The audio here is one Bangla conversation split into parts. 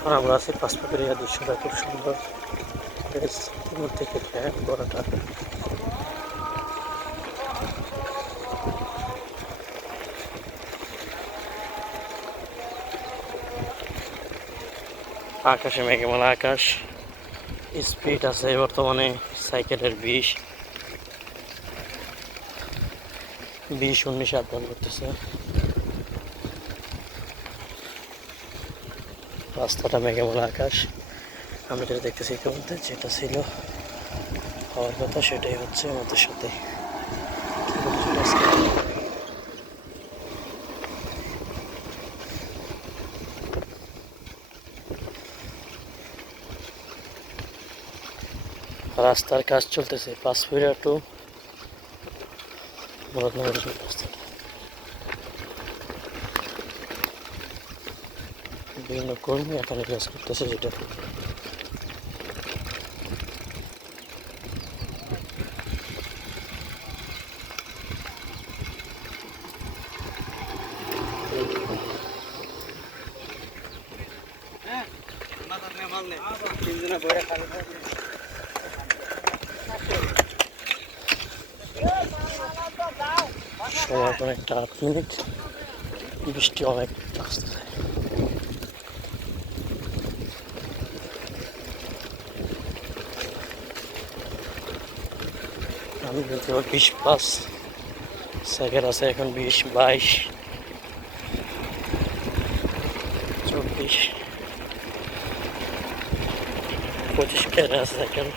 এখন আমরা আছি পাঁচপুকুরিয়া দৃশ্যটা খুব সুন্দর দূর থেকে বড়টা আকাশে মেঘমালা আকাশ স্পিড আছে বর্তমানে সাইকেলের 20-19 আপডাউন করতেছে। রাস্তাটা মেঘমালা আকাশ। আমি যেটা দেখতেছি ইতিমধ্যে যেটা ছিল হওয়ার কথা সেটাই হচ্ছে আমাদের সাথে। রাস্তার কাজ চলতেছে পাঁচপুরিয়া টু মুরাদনগর রাস্তাটা। বিভিন্ন কর্মী এখানে কাজ করতেছে যেটা সময় অনেকটা 8 মিনিট। বৃষ্টি অনেক আসতেছে। আমি বলতে 20+ সাইকেল আছে এখন 20, 22, 24, 25 কেটে আছে সাইকেল।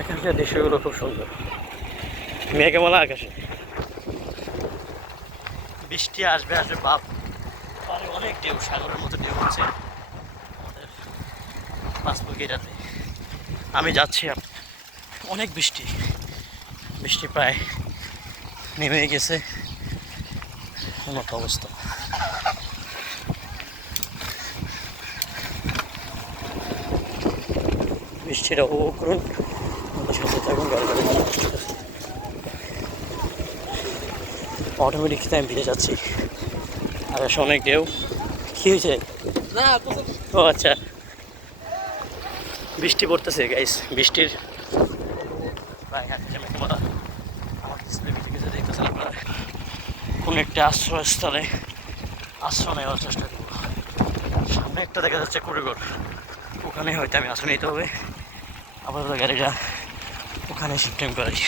এখানকার দৃশ্যগুলো খুব সুন্দর। মেঘমালা আকাশে বৃষ্টি আসবে আসবে বাপ, অনেক ঢেউ, সাগরের মতো ঢেউ হচ্ছে আমাদের পাঁচপুকুরিয়াতে। আমি যাচ্ছি, অনেক বৃষ্টি, বৃষ্টি প্রায় নেমে গেছে মতো অবস্থা। বৃষ্টিটা উপভোগ করুন, আমাদের সাথে থাকুন। অটোমেটিক আমি ভিজে যাচ্ছি, আকাশে অনেক ঢেউ। কি হয়েছে? ও আচ্ছা, বৃষ্টি পড়তেছে গাইস। বৃষ্টির প্রায় আকাশে মেঘমালা। আমার কিছু দেখতেছেন আপনারা। কোন একটা আশ্রয়স্থলে আশ্রয় নেওয়ার চেষ্টা করবো। সামনে একটা দেখা যাচ্ছে কুড়িঘর, ওখানে হয়তো আমি আশ্রয় নিতে হবে। আপাতত গাড়িটা ওখানে শিফটিং করাই।